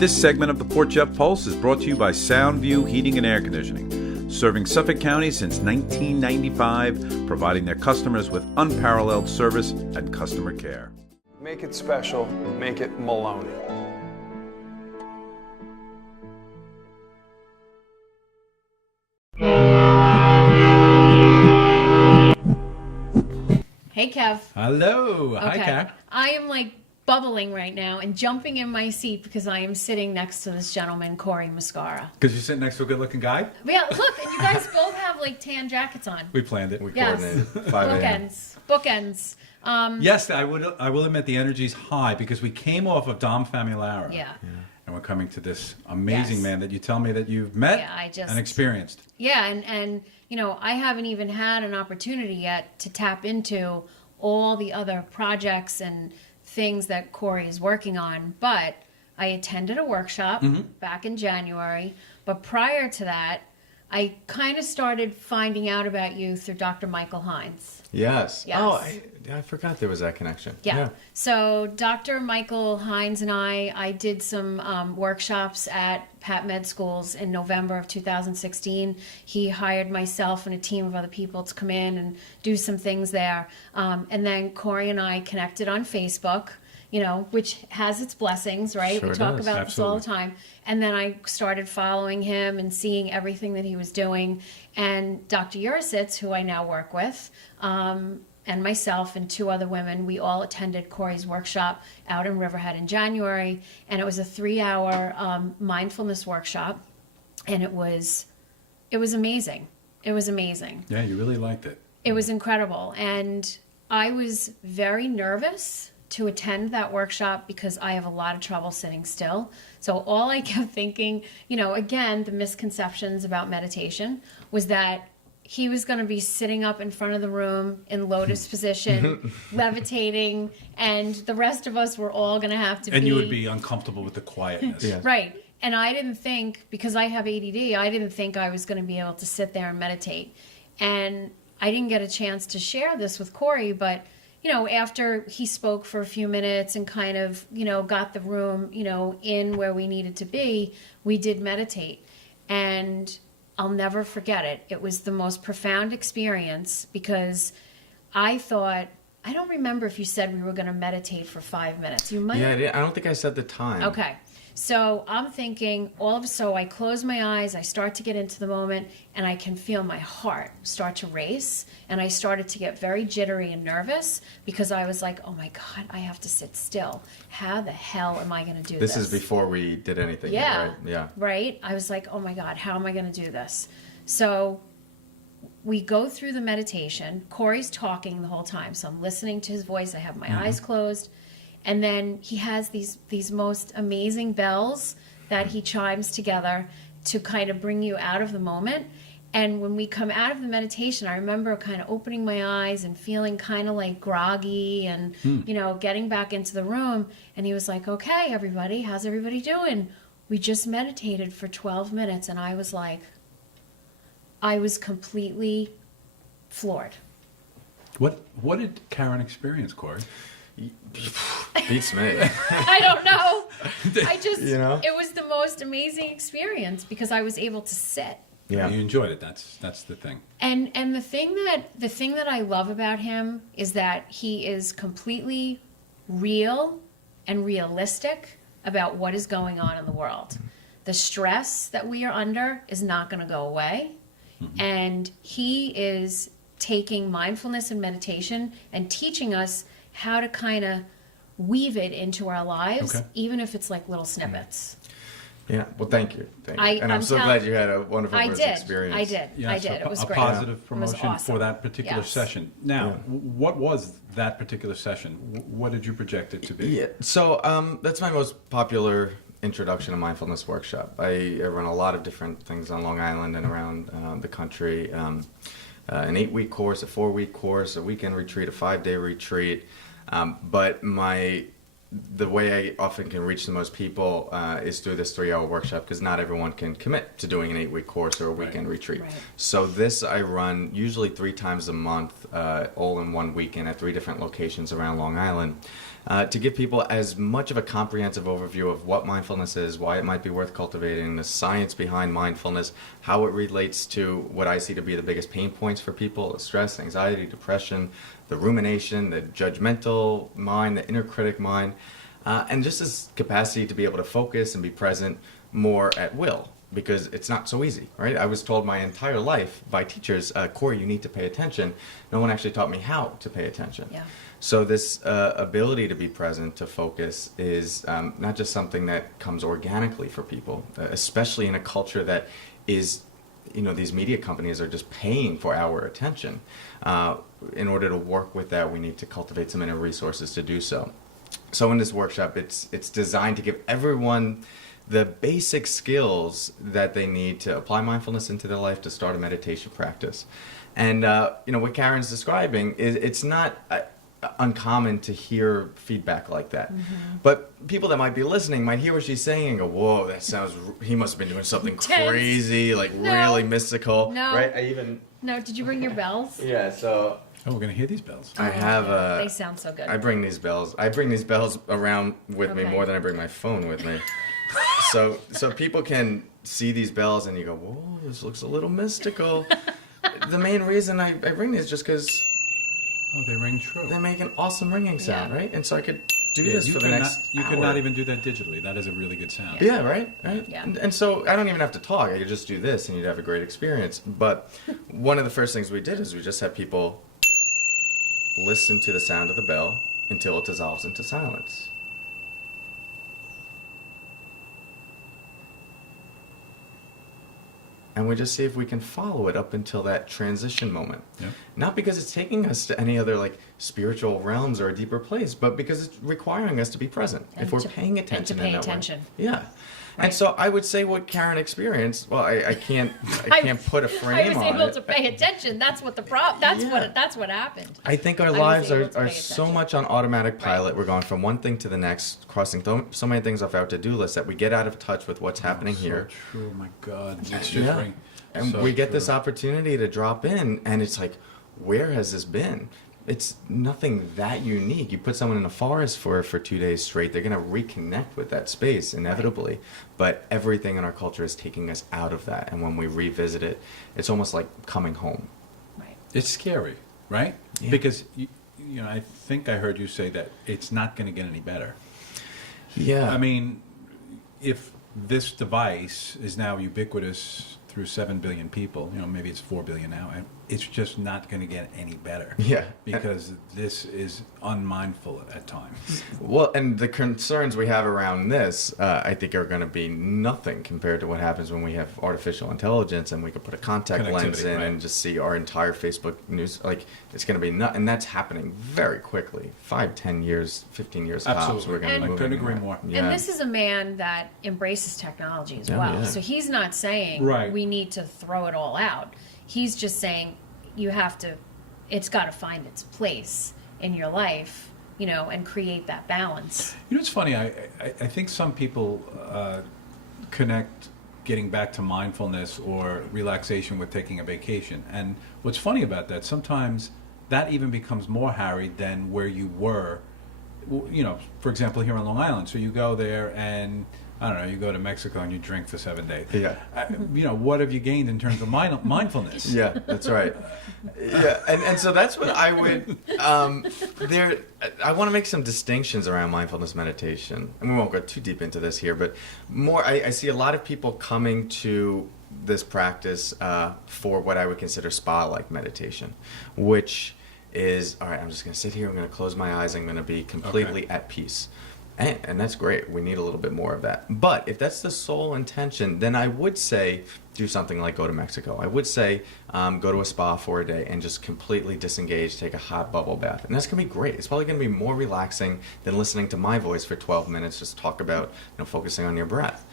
This segment of the Port Jeff Pulse is brought to you by Soundview Heating and Air Conditioning, serving Suffolk County since 1995, providing their customers with unparalleled service and customer care. Make it special, make it Maloney. Hey, Kev. Hello. Okay. Hi, Kat. I am like bubbling right now and jumping in my seat because I am sitting next to this gentleman, Cory Muscara. Because you're sitting next to a good-looking guy? Yeah, look, and you guys both have like tan jackets on. We planned it. We Yes. coordinated. 5 a.m. Bookends. Yes, I will admit the energy's high because we came off of Dom Famularo. Yeah. And we're coming to this amazing Yes. man that you tell me that you've met and experienced. Yeah, and you know, I haven't even had an opportunity yet to tap into all the other projects and things that Cory is working on, but I attended a workshop back in January. But prior to that, I kind of started finding out about you through Dr. Michael Hines. Yes. Yes. Oh, I forgot there was that connection. Yeah. So Dr. Michael Hines and I did some workshops at Pat Med Schools in November of 2016. He hired myself and a team of other people to come in and do some things there. And then Cory and I connected on Facebook, you know, which has its blessings, right? Sure We talk does. about this all the time. And then I started following him and seeing everything that he was doing. And Dr. Urasitz, who I now work with, and myself and 2 other women, we all attended Cory's workshop out in Riverhead in January. And it was a 3-hour mindfulness workshop. And it was amazing. It was amazing. Yeah, you really liked it. It was incredible. And I was very nervous to attend that workshop because I have a lot of trouble sitting still. So all I kept thinking, you know, again, the misconceptions about meditation was that he was going to be sitting up in front of the room in lotus position, levitating, and the rest of us were all going to have to be... And you would be uncomfortable with the quietness. Yeah. Right. And I didn't think, because I have ADD, I didn't think I was going to be able to sit there and meditate. And I didn't get a chance to share this with Cory, but, you know, after he spoke for a few minutes and kind of, you know, got the room, you know, in where we needed to be, we did meditate. And I'll never forget it. It was the most profound experience because I thought, I don't remember if you said we were going to meditate for 5 minutes. You might. Yeah, I don't think I said the time. Okay. So I'm thinking, so I close my eyes, I start to get into the moment, and I can feel my heart start to race. And I started to get very jittery and nervous because I was like, oh my God, I have to sit still. How the hell am I going to do this? This is before we did anything, Yeah. right? Yeah. Right? I was like, oh my God, how am I going to do this? So we go through the meditation. Cory's talking the whole time, so I'm listening to his voice. I have my eyes closed. And then he has these most amazing bells that he chimes together to kind of bring you out of the moment. And when we come out of the meditation, I remember kind of opening my eyes and feeling kind of like groggy and, you know, getting back into the room. And he was like, okay, everybody, how's everybody doing? We just meditated for 12 minutes. And I was like, I was completely floored. What did Karen experience, Cory? Beats me. I don't know. I just, You know? it was the most amazing experience because I was able to sit. Yeah. You enjoyed it. That's the thing. And the thing that I love about him is that he is completely real and realistic about what is going on in the world. The stress that we are under is not going to go away. And he is taking mindfulness and meditation and teaching us how to kind of weave it into our lives, even if it's like little snippets. Yeah. Well, thank you. Thank you. And I'm so glad you had a wonderful I first did. experience. I did. Yeah, I so did. It was a great. positive It was promotion awesome. for that particular Yes. session. Now, what was that particular session? What did you project it to be? Yeah. So that's my most popular introduction to mindfulness workshop. I run a lot of different things on Long Island and around the country. An 8-week course, a 4-week course, a weekend retreat, a 5-day retreat. But the way I often can reach the most people is through this 3-hour workshop because not everyone can commit to doing an 8-week course or a weekend retreat. Right. So this I run usually 3 times a month, all in one weekend at 3 different locations around Long Island. to give people as much of a comprehensive overview of what mindfulness is, why it might be worth cultivating, the science behind mindfulness, how it relates to what I see to be the biggest pain points for people: stress, anxiety, depression, the rumination, the judgmental mind, the inner critic mind, and just this capacity to be able to focus and be present more at will. Because it's not so easy, right? I was told my entire life by teachers, Cory, you need to pay attention. No one actually taught me how to pay attention. Yeah. So this ability to be present, to focus, is not just something that comes organically for people, especially in a culture that is, these media companies are just paying for our attention. In order to work with that, we need to cultivate some inner resources to do so. So in this workshop, it's designed to give everyone the basic skills that they need to apply mindfulness into their life, to start a meditation practice. And what Karen's describing is, it's not uncommon to hear feedback like that. Mm-hmm. But people that might be listening might hear what she's saying and go, whoa, that sounds, he must have been doing something crazy, like really mystical. No. Right? No, did you bring your bells? Yeah, so... Oh, we're going to hear these bells. I have They sound so good. I bring these bells around with me more than I bring my phone with me. So people can see these bells and you go, whoa, this looks a little mystical. The main reason I bring these is just because... Oh, they ring true. They make an awesome ringing sound, right? And so I could do this for the next You hour. could not even do that digitally. That is a really good sound. Yeah, right? Yeah. And so I don't even have to talk. I could just do this and you'd have a great experience. But one of the first things we did is we just had people listen to the sound of the bell until it dissolves into silence. And we just see if we can follow it up until that transition moment. Yep. Not because it's taking us to any other spiritual realms or a deeper place, but because it's requiring us to be present. And if we're to- paying attention and to pay in that attention. way. Yeah. Right. And so I would say what Karen experienced, well, I can't put a frame on I was able it. to pay attention. That's what that's what happened. I think our I was lives able to are pay so attention. much on automatic pilot. We're going from one thing to the next, crossing so many things off our to-do list that we get out of touch with what's happening here. So true, my God. It's just Yeah. ring. And So we get true. this opportunity to drop in, and it's like, where has this been? It's nothing that unique. You put someone in a forest for 2 days straight, they're going to reconnect with that space inevitably. Right. But everything in our culture is taking us out of that. And when we revisit it, it's almost like coming home. Right. It's scary, right? Yeah. Because, I think I heard you say that it's not going to get any better. Yeah. I mean, if this device is now ubiquitous through 7 billion people, maybe it's 4 billion now, and it's just not going to get any better. Yeah. Because this is unmindful at times. Well, and the concerns we have around this, I think, are going to be nothing compared to what happens when we have artificial intelligence and we can put a contact lens in right. and just see our entire Facebook news. Like, it's going to be and that's happening very quickly. 5, 10 years, 15 years tops. Absolutely. We're going to And- move I couldn't anywhere. agree more. Yeah. And this is a man that embraces technology as Oh, well. yeah. So he's not saying Right. we need to throw it all out. He's just saying it's got to find its place in your life, and create that balance. It's funny. I think some people connect getting back to mindfulness or relaxation with taking a vacation. And what's funny about that, sometimes that even becomes more harried than where you were, for example, here on Long Island. So you go there and, I don't know, you go to Mexico and you drink for 7 days. Yeah. What have you gained in terms of mindfulness? Yeah, that's right. Yeah, and so that's what I would. I want to make some distinctions around mindfulness meditation, and we won't go too deep into this here, but more. I see a lot of people coming to this practice for what I would consider spa-like meditation, which is, all right, I'm just going to sit here. I'm going to close my eyes. I'm going to be completely at peace. And that's great. We need a little bit more of that. But if that's the sole intention, then I would say do something like go to Mexico. I would say go to a spa for a day and just completely disengage, take a hot bubble bath. And that's going to be great. It's probably going to be more relaxing than listening to my voice for 12 minutes, just talk about focusing on your breath.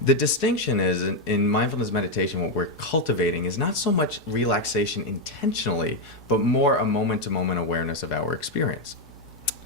The distinction is in mindfulness meditation, what we're cultivating is not so much relaxation intentionally, but more a moment-to-moment awareness of our experience.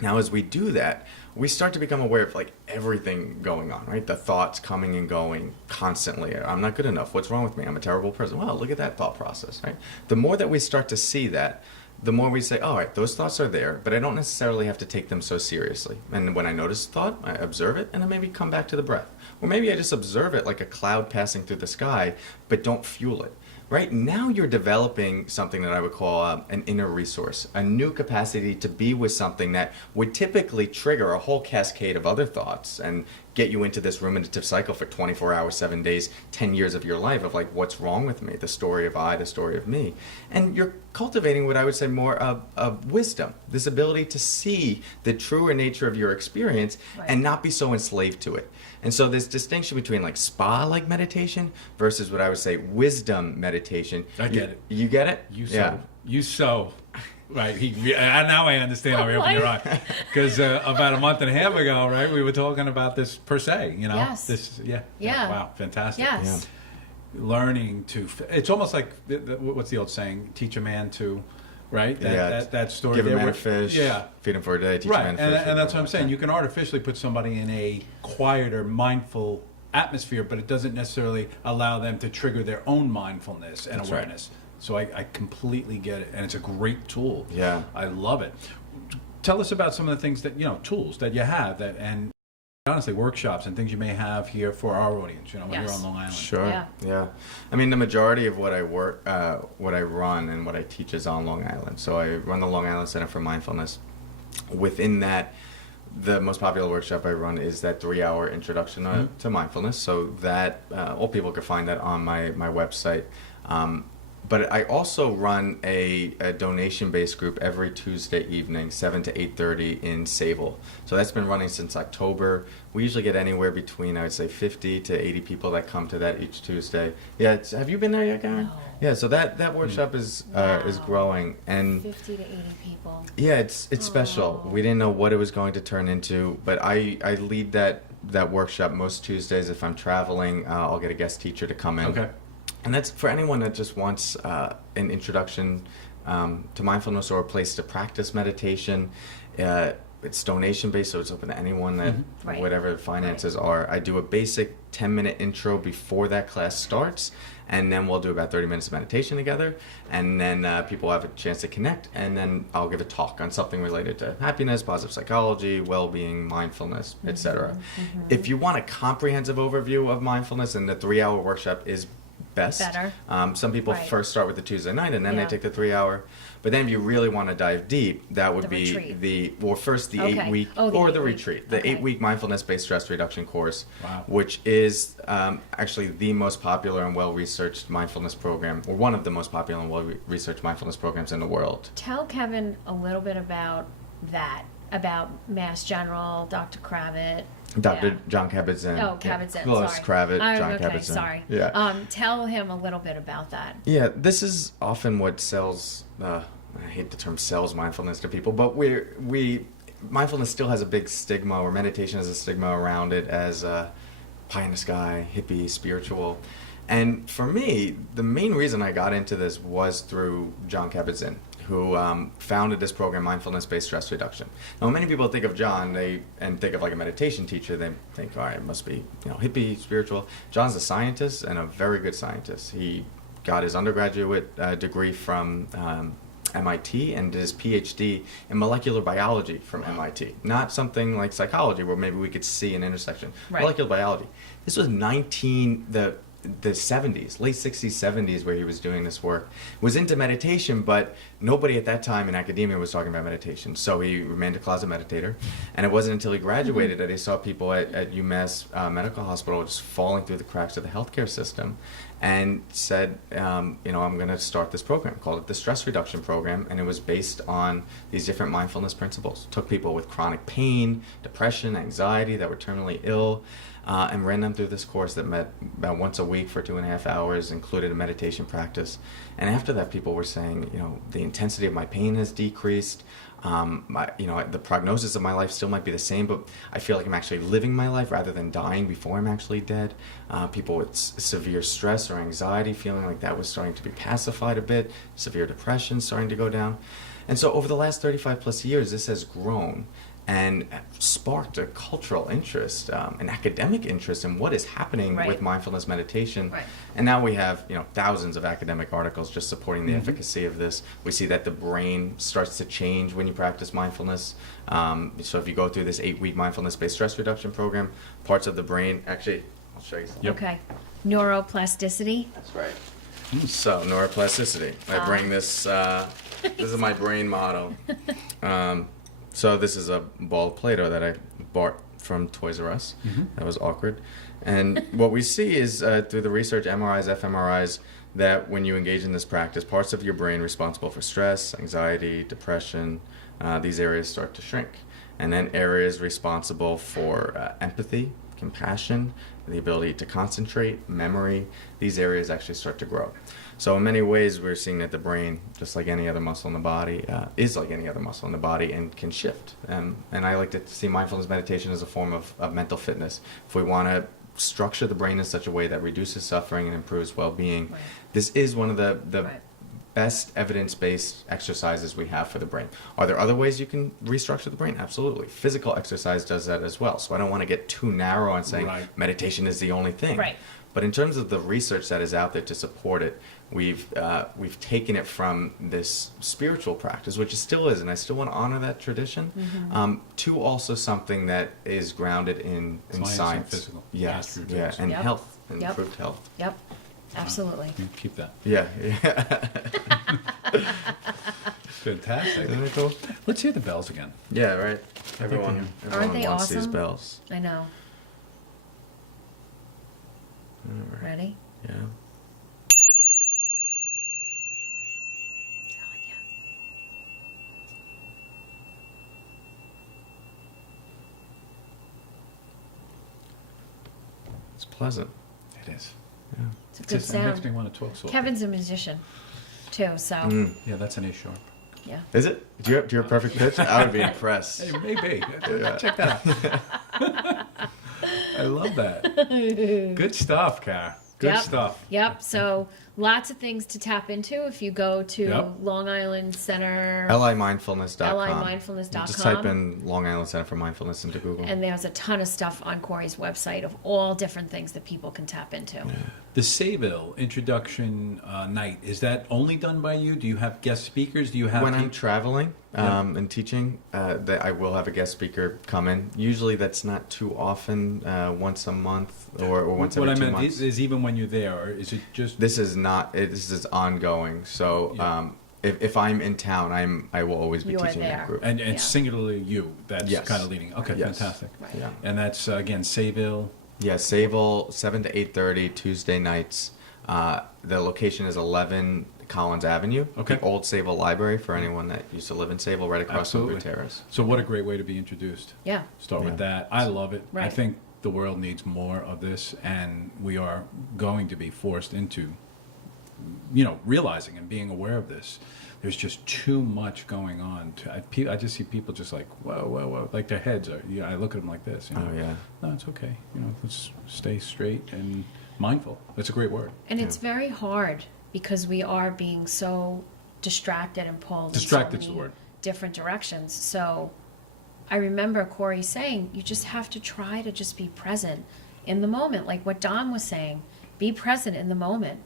Now, as we do that, we start to become aware of everything going on, right? The thoughts coming and going constantly. I'm not good enough. What's wrong with me? I'm a terrible person. Well, look at that thought process, right? The more that we start to see that, the more we say, all right, those thoughts are there, but I don't necessarily have to take them so seriously. And when I notice a thought, I observe it, and then maybe come back to the breath. Or maybe I just observe it like a cloud passing through the sky, but don't fuel it. Right now you're developing something that I would call an inner resource, a new capacity to be with something that would typically trigger a whole cascade of other thoughts and get you into this ruminative cycle for 24 hours, 7 days, 10 years of your life of like, what's wrong with me? The story of I, the story of me. And you're cultivating what I would say more of wisdom, this ability to see the truer nature of your experience and not be so enslaved to it. And so this distinction between like spa-like meditation versus what I would say wisdom meditation. I get it. You get it? You so. Right. Now I understand how we open your eye. Because about a month and a half ago, right, we were talking about this per se, you know? Yes. This, Yeah. Wow, fantastic. Yes. Yeah. Learning to, it's almost like, what's the old saying? Teach a man to, right? That story. Give a there man where, a fish, yeah. feed him for a day, teach right. a man a fish. And that's what I'm saying. You can artificially put somebody in a quieter, mindful atmosphere, but it doesn't necessarily allow them to trigger their own mindfulness and That's awareness. Right. So I completely get it, and it's a great tool. Yeah. I love it. Tell us about some of the things that, tools that you have that, and honestly, workshops and things you may have here for our audience, when you're on Long Island. Sure. Yeah. I mean, the majority of what I what I run and what I teach is on Long Island. So I run the Long Island Center for Mindfulness. Within that, the most popular workshop I run is that 3-hour introduction to mindfulness. So that all people can find that on my website. But I also run a donation-based group every Tuesday evening, 7 to 8:30 in Sable. So that's been running since October. We usually get anywhere between, I would say, 50 to 80 people that come to that each Tuesday. Yeah, have you been there yet, Karen? No. Yeah, so that workshop is growing. And 50 to 80 people. yeah, it's special. We didn't know what it was going to turn into, but I lead that workshop most Tuesdays. If I'm traveling, I'll get a guest teacher to come in. Okay. And that's for anyone that just wants an introduction to mindfulness or a place to practice meditation. It's donation-based, so it's open to anyone that, whatever finances are. I do a basic 10-minute intro before that class starts, and then we'll do about 30 minutes of meditation together, and then people have a chance to connect, and then I'll give a talk on something related to happiness, positive psychology, well-being, mindfulness, etc. If you want a comprehensive overview of mindfulness, then the 3-hour workshop is better. Some people first start with the Tuesday night and then they take the 3-hour. But then if you really want to dive deep, that would be retreat. the 8-week or the retreat, the 8-week mindfulness-based stress reduction course, which is actually the most popular and well-researched mindfulness program, or one of the most popular and well-researched mindfulness programs in the world. Tell Kevin a little bit about that, about Mass General, Dr. Kravitz. Dr. John Kabat-Zinn. Oh, Kabat-Zinn, Close, sorry. Kravitz, John okay, Kabat-Zinn. Sorry. Yeah. Tell him a little bit about that. Yeah, this is often what sells, I hate the term sells mindfulness to people, but mindfulness still has a big stigma, or meditation has a stigma around it as pie in the sky, hippie, spiritual. And for me, the main reason I got into this was through John Kabat-Zinn, who founded this program, Mindfulness-Based Stress Reduction. Now, when many people think of John, and think of like a meditation teacher, they think, all right, it must be hippie, spiritual. John's a scientist and a very good scientist. He got his undergraduate degree from MIT and did his PhD in molecular biology from MIT. Not something like psychology where maybe we could see an intersection. Molecular biology. This was the 70s, late 60s, 70s, where he was doing this work, was into meditation, but nobody at that time in academia was talking about meditation. So he remained a closet meditator. And it wasn't until he graduated that he saw people at UMass Medical Hospital just falling through the cracks of the healthcare system, and said, I'm going to start this program, called it the Stress Reduction Program, and it was based on these different mindfulness principles. Took people with chronic pain, depression, anxiety, that were terminally ill, and ran them through this course that met about once a week for 2.5 hours, included a meditation practice. And after that, people were saying, the intensity of my pain has decreased. The prognosis of my life still might be the same, but I feel like I'm actually living my life rather than dying before I'm actually dead. People with severe stress or anxiety feeling like that was starting to be pacified a bit, severe depression starting to go down. And so over the last 35 plus years, this has grown. and sparked a cultural interest, an academic interest in what is happening Right. with mindfulness meditation. Right. And now we have, thousands of academic articles just supporting the efficacy of this. We see that the brain starts to change when you practice mindfulness. So if you go through this 8-week mindfulness-based stress reduction program, parts of the brain, actually, I'll show you something. Yep. Okay. Neuroplasticity. That's right. So neuroplasticity. I bring this. This is my brain model. So this is a ball of Play-Doh that I bought from Toys R Us. That was awkward. And what we see is through the research, MRIs, fMRIs, that when you engage in this practice, parts of your brain responsible for stress, anxiety, depression, these areas start to shrink. And then areas responsible for empathy, compassion, the ability to concentrate, memory, these areas actually start to grow. So in many ways, we're seeing that the brain, just like any other muscle in the body, is like any other muscle in the body and can shift. And I like to see mindfulness meditation as a form of mental fitness. If we want to structure the brain in such a way that reduces suffering and improves well-being, Right. this is one of the Right. best evidence-based exercises we have for the brain. Are there other ways you can restructure the brain? Absolutely. Physical exercise does that as well. So I don't want to get too narrow on saying Right. meditation is the only thing. Right. But in terms of the research that is out there to support it, we've taken it from this spiritual practice, which it still is, and I still want to honor that tradition, to also something that is grounded in Science science. and physical. Yes, True, yeah, true. and Yep. health, and Yep. improved health. Yep. Absolutely. You keep that. Yeah. Fantastic. Isn't it cool? Let's hear the bells again. Yeah, right. to Everyone, hear. everyone they wants these awesome? bells. I know. All right. Ready? Yeah. Telling you. It's pleasant. It is. Yeah. It's a It good just- It makes me sound. want to talk soft. Kevin's a musician, too. So Yeah, that's an A sharp. yeah. Is it? Do you have a perfect pitch? I would be impressed. Hey, maybe. Yeah. Check that out. I love that. Good stuff, Car. Good Yep. stuff. Yep. So lots of things to tap into if you go to Yep. Long Island Center. LImindfulness.com. LImindfulness.com. Just type in Long Island Center for Mindfulness into Google. And there's a ton of stuff on Cory's website of all different things that people can tap into. The Sayville introduction night, is that only done by you? Do you have guest speakers? Do you have When I'm peop- traveling and teaching, that I will have a guest speaker come in. Usually that's not too often, once a month or once what every I 2 meant months. is even when you're there, or is it just This is not. This is ongoing. So Yeah. if I'm in town, I will always be You are teaching there. that group. and Yeah. singularly you? That's Yes. kind of leading. Okay, Yes. fantastic. Right. Yeah. And that's again Sayville. Yeah, Sayville, 7 to 8:30 Tuesday nights. The location is 11 Collins Avenue, Okay. the old Sayville Library for anyone that used to live in Sayville, right across from Absolutely. Terrace. So what a great way to be introduced. Yeah. Start with Yeah. that. I love it. I Right. think the world needs more of this, and we are going to be forced into, realizing and being aware of this. There's just too much going on. I just see people just like, whoa, whoa, whoa, like their heads are. I look at them like this. Oh yeah. No, it's okay. Let's stay straight and mindful. That's a great word. And it's very hard because we are being so distracted and pulled Distracted's in so the many word. different directions. So I remember Cory saying, you just have to try to just be present in the moment. Like what Dom was saying, be present in the moment,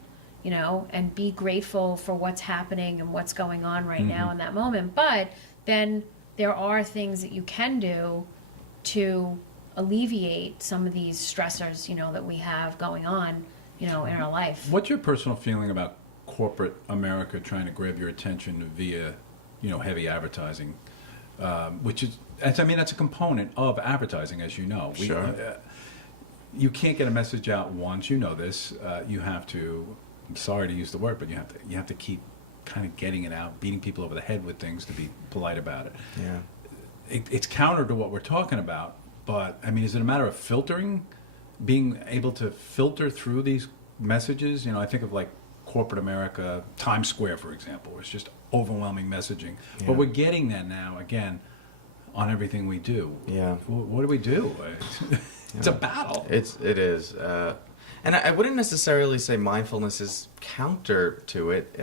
and be grateful for what's happening and what's going on right now in that moment. But then there are things that you can do to alleviate some of these stressors, that we have going on, in our life. What's your personal feeling about corporate America trying to grab your attention via, heavy advertising, which is, that's a component of advertising, as you know. Sure. You can't get a message out once. You know this. You have to. I'm sorry to use the word, but you have to keep kind of getting it out, beating people over the head with things to be polite about it. Yeah. It's counter to what we're talking about. But is it a matter of filtering, being able to filter through these messages? I think of like corporate America, Times Square, for example, where it's just overwhelming messaging. Yeah. But we're getting that now again on everything we do. Yeah. What do we do? It's a battle. It is. And I wouldn't necessarily say mindfulness is counter to it,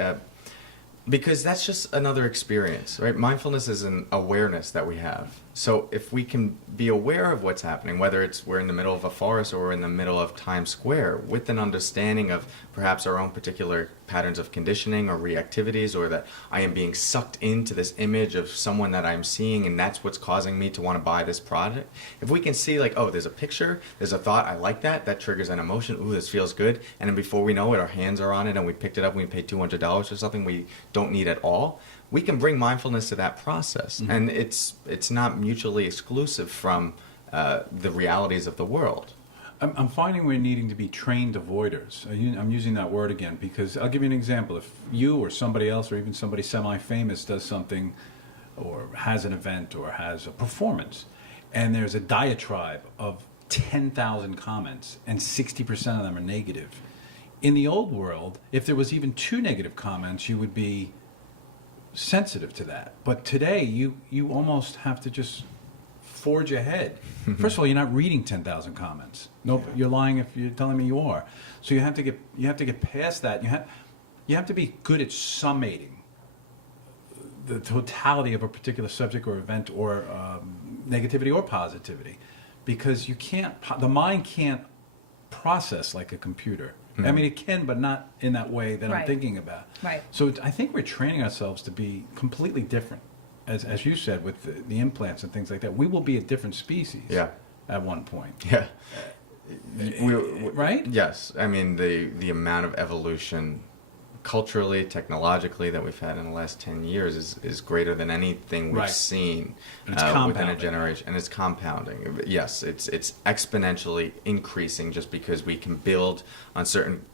because that's just another experience, right? Mindfulness is an awareness that we have. So if we can be aware of what's happening, whether it's we're in the middle of a forest or we're in the middle of Times Square, with an understanding of perhaps our own particular patterns of conditioning or reactivities, or that I am being sucked into this image of someone that I'm seeing and that's what's causing me to want to buy this product. If we can see like, oh, there's a picture, there's a thought, I like that, that triggers an emotion, ooh, this feels good, and then before we know it, our hands are on it and we picked it up and we paid $200 for something we don't need at all, we can bring mindfulness to that process. Mm-hmm. And it's not mutually exclusive from the realities of the world. I'm finding we're needing to be trained avoiders. I'm using that word again because I'll give you an example. If you or somebody else or even somebody semi-famous does something or has an event or has a performance and there's a diatribe of 10,000 comments and 60% of them are negative. In the old world, if there was even 2 negative comments, you would be sensitive to that. But today, you almost have to just forge ahead. First of all, you're not reading 10,000 comments. Nope, you're lying if you're telling me you are. So you have to get past that. You have to be good at summating the totality of a particular subject or event or negativity or positivity, because the mind can't process like a computer. I mean, it can, but not in that way that I'm thinking about. Right. So I think we're training ourselves to be completely different. As you said, with the implants and things like that, we will be a different species at one point. Yeah. Right? Yes. I mean, the amount of evolution culturally, technologically that we've had in the last 10 years is greater than anything we've seen within a generation. And it's compounding. Yes, it's exponentially increasing just because we can build on certain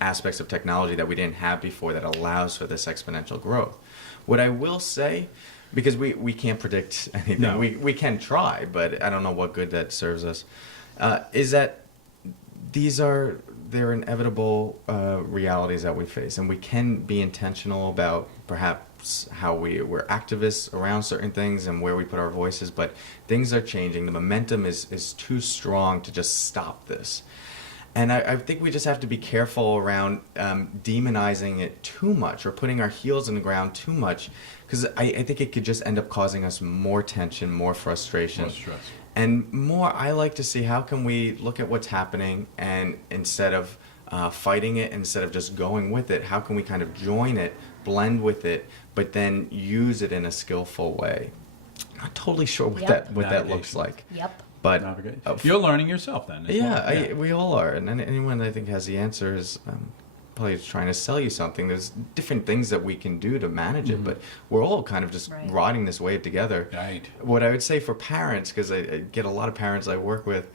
aspects of technology that we didn't have before that allows for this exponential growth. What I will say, because we can't predict anything, no. we can try, but I don't know what good that serves us, is that they're inevitable realities that we face, and we can be intentional about perhaps how we're activists around certain things and where we put our voices, but things are changing. The momentum is too strong to just stop this. And I think we just have to be careful around demonizing it too much or putting our heels in the ground too much, because I think it could just end up causing us more tension, more frustration. More stress. And more, I like to see how can we look at what's happening, and instead of fighting it, instead of just going with it, how can we kind of join it, blend with it, but then use it in a skillful way? Not totally sure what that looks like. Yep. But you're learning yourself then. Yeah, we all are. And anyone that I think has the answer is probably trying to sell you something. There's different things that we can do to manage it, but we're all kind of just riding this wave together. Right. What I would say for parents, because I get a lot of parents I work with,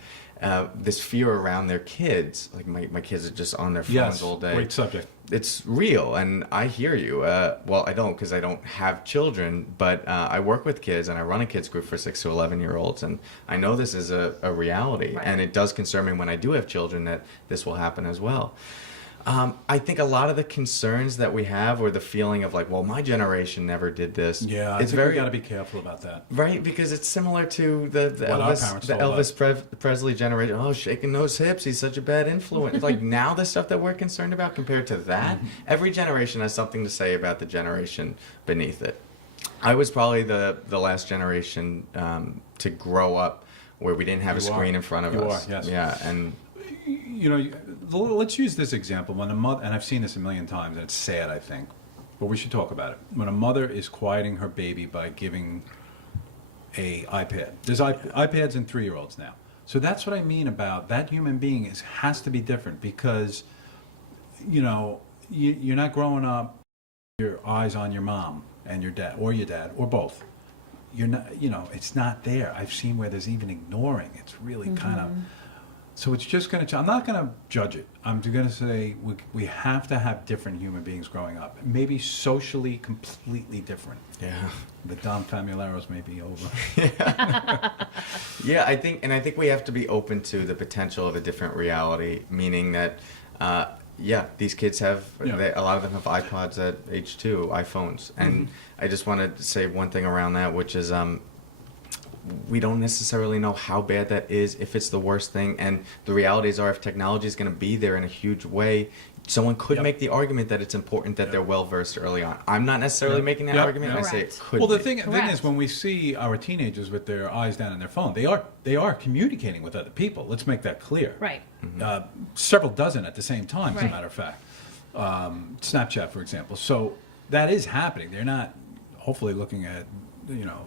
this fear around their kids. Like my kids are just on their phones all day. Great subject. It's real, and I hear you. Well, I don't, because I don't have children, but I work with kids, and I run a kids group for 6 to 11-year-olds, and I know this is a reality, and it does concern me when I do have children that this will happen as well. I think a lot of the concerns that we have, or the feeling of like, well, my generation never did this. Yeah, we got to be careful about that. Right, because it's similar to the Elvis Presley generation. Oh, shaking those hips, he's such a bad influence. Like now the stuff that we're concerned about compared to that, every generation has something to say about the generation beneath it. I was probably the last generation to grow up where we didn't have a screen in front of us. Yes. Yeah, and you know, let's use this example. When a mother, and I've seen this a million times, and it's sad, I think, but we should talk about it. When a mother is quieting her baby by giving a iPad. There's iPads in 3-year-olds now. So that's what I mean about that human being has to be different, because, you know, you're not growing up, your eyes on your mom and your dad, or both. You're not, you know, it's not there. I've seen where there's even ignoring. It's really kind of... So it's just going to, I'm not going to judge it. I'm going to say we have to have different human beings growing up. Maybe socially completely different. Yeah. The Dom Famuleros may be over. Yeah, I think we have to be open to the potential of a different reality, meaning that, these kids have, a lot of them have iPods at age 2, iPhones. And I just want to say one thing around that, which is, we don't necessarily know how bad that is, if it's the worst thing. And the realities are, if technology is going to be there in a huge way, someone could make the argument that it's important that they're well versed early on. I'm not necessarily making that argument. I say it could. Well, the be. thing is, when we see our teenagers with their eyes down on their phone, they are communicating with other people. Let's make that clear. Right. Several dozen at the same time, as a Right. matter of fact. Snapchat, for example. So that is happening. They're not, hopefully, looking at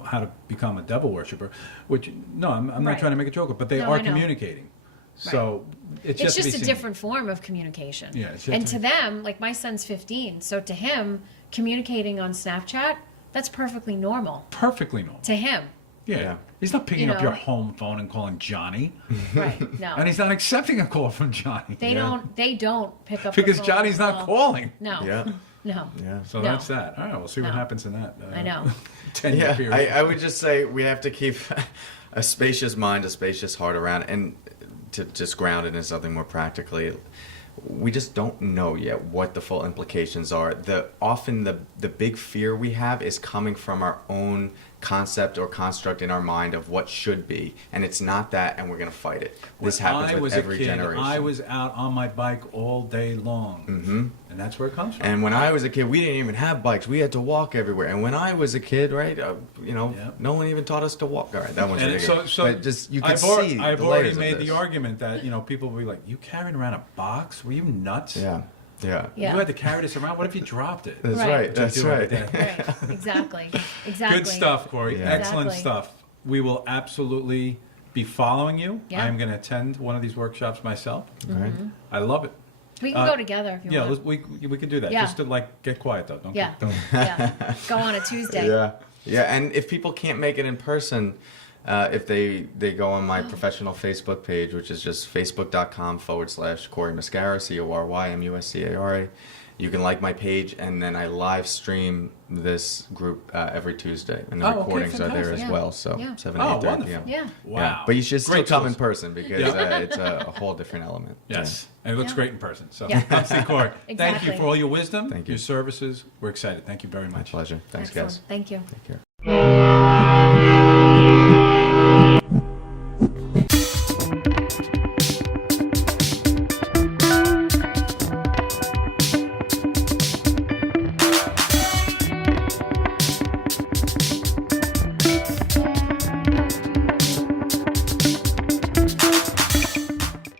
how to become a devil worshiper. Which I'm not Right. trying to make a joke, but they No, are I know. communicating. So it's It's just just a different form of communication. Yeah, it's yet and to to be- them, like my son's 15, so to him, communicating on Snapchat, that's perfectly normal perfectly normal. to him. Yeah. He's not picking up know. your home phone and calling Johnny, Right? No, and he's not accepting a call from Johnny they don't. They don't pick up the because phone Johnny's and not call. calling. No. Yeah. No. Yeah. So No. that's that. All right, we'll see what No. happens in that. I know. 10-year Yeah, period. I would just say we have to keep a spacious mind, a spacious heart around, and to just ground it in something more practically. We just don't know yet what the full implications are. Often the big fear we have is coming from our own concept or construct in our mind of what should be, and it's not that, and we're going to fight it. This When happens I with was every a kid, generation. I was out on my bike all day long, and that's where it comes from. And when I was a kid, we didn't even have bikes. We had to walk everywhere. And when I was a kid, right, no one even taught us to walk. All right, that one's And ridiculous. so But just you can I've see I've the already layers of made this. the argument that people will be like, "You carrying around a box? Were you nuts? Yeah, yeah. Yeah. You had to carry this around. What if you dropped it?" That's Right. right. That's do every right. day. Right. Exactly. Exactly. Good stuff, Cory. Yeah. Excellent Exactly. stuff. We will absolutely be following you. Yeah. I'm going to attend one of these workshops myself. All right. I love it. We can go together if you Yeah, want. we can do that. Yeah. Just to get quiet though. Don't Yeah. don't. Yeah. Go on a Tuesday. Yeah, yeah. And if people can't make it in person, if they go on my professional Facebook page, which is just facebook.com/Cory Muscara, CoryMuscara. You can like my page, and then I live stream this group every Tuesday, and the Oh, okay, recordings are there as fantastic. well. So Yeah. 7, Oh, 8, 30 wonderful. p.m. Yeah. Wow. Yeah. But you should still Great come tools. in person because Yeah. it's a whole different element. Yes, and it looks Yeah. great in person. So, Yeah. Cory, thank you Exactly. for all your wisdom, Thank you. your services. We're excited. Thank you very My much. pleasure. Thanks, Excellent. guys. Thank you. Take care.